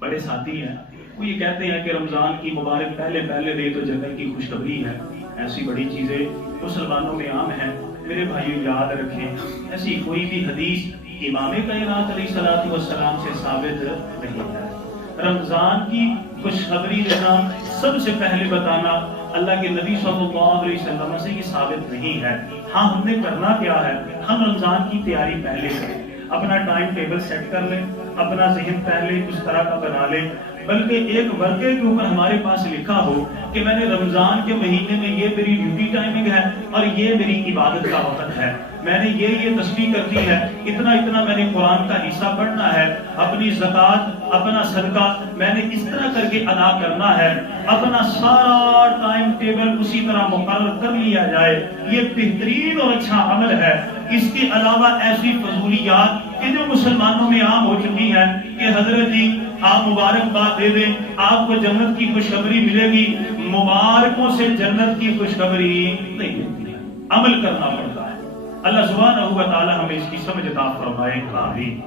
بڑے ساتھی ہیں، وہ یہ کہتے ہیں کہ رمضان کی مبارک پہلے پہلے دے تو جنت کی خوشخبری ہے۔ ایسی بڑی چیزیں مسلمانوں میں عام ہیں، میرے بھائیو یاد رکھیں، ایسی کوئی بھی حدیث امام کائنات علیہ الصلوۃ والسلام سے ثابت نہیں ہے۔ رمضان کی خوشخبری دینا، سب سے پہلے بتانا اللہ کے نبی صلی اللہ علیہ وسلم سے یہ ثابت نہیں ہے۔ ہاں، ہم نے کرنا کیا ہے؟ ہم رمضان کی تیاری پہلے کریں، اپنا ٹائم ٹیبل سیٹ کر لیں، اپنا ذہن پہلے اس طرح کا بنا لیں، بلکہ ایک ورقے کے اوپر ہمارے پاس لکھا ہو کہ میں نے رمضان کے مہینے میں یہ میری ڈیوٹی ٹائمنگ ہے اور یہ میری عبادت کا وقت ہے، میں نے یہ تسبیح کرنی ہے، اتنا اتنا میں نے قرآن کا حصہ پڑھنا ہے، اپنی زکوٰۃ اپنا صدقہ میں نے اس طرح کر کے ادا کرنا ہے، اپنا سارا ٹائم ٹیبل اسی طرح مقرر کر لیا جائے، یہ بہترین اور اچھا عمل ہے۔ اس کے علاوہ ایسی فضولیات کہ جو مسلمانوں میں عام ہو چکی ہیں کہ حضرت جی آپ مبارکباد دے دیں، آپ کو جنت کی خوشخبری ملے گی، مبارکوں سے جنت کی خوشخبری نہیں ملتی ہے، عمل کرنا پڑتا ہے۔ اللہ سبحانہ و تعالی ہمیں اس کی سمجھ عطا فرمائے، آمین۔